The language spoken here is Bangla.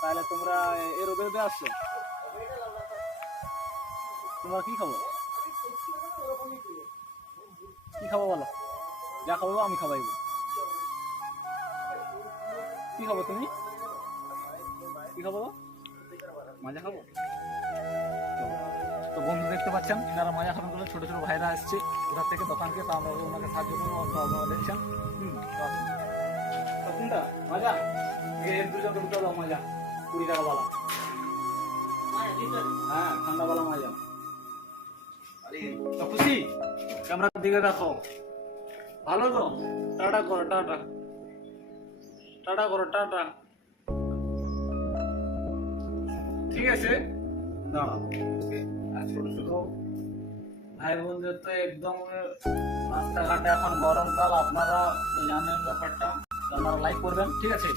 তাহলে তোমরা এই রোদে রোদে আসছো, তোমরা কি খাবো? কি খাবো বলো? যা খাবো আমি খাবাইব। কি খাবো তুমি? কি খাবো? মাজা খাবো। তো বন্ধু দেখতে পাচ্ছেন এনারা মাজা খাবেন বলে ছোট ছোট ভাইরা আসছে কোথা থেকে দোকানকে, তো আমরা ওনাকে সাহায্য করবো। তো আপনারা দেখছেন তো কোনটা মাজা? দুজন দুটো দাও মাজা, 20 টাকা বালা। হ্যাঁ ঠান্ডা বালা মাজা। তো খুশি? ক্যামেরার দিকে দেখো, ভালো তো? টাটা করো, টাটা টাটা করো, টাটা। ঠিক আছে, দাঁড়াও। ছোট ছোট ভাই বোনদের তো একদম রাস্তাঘাটে এখন গরমকাল, আপনারা জানেন ব্যাপারটা, আপনারা লাইক করবেন, ঠিক আছে?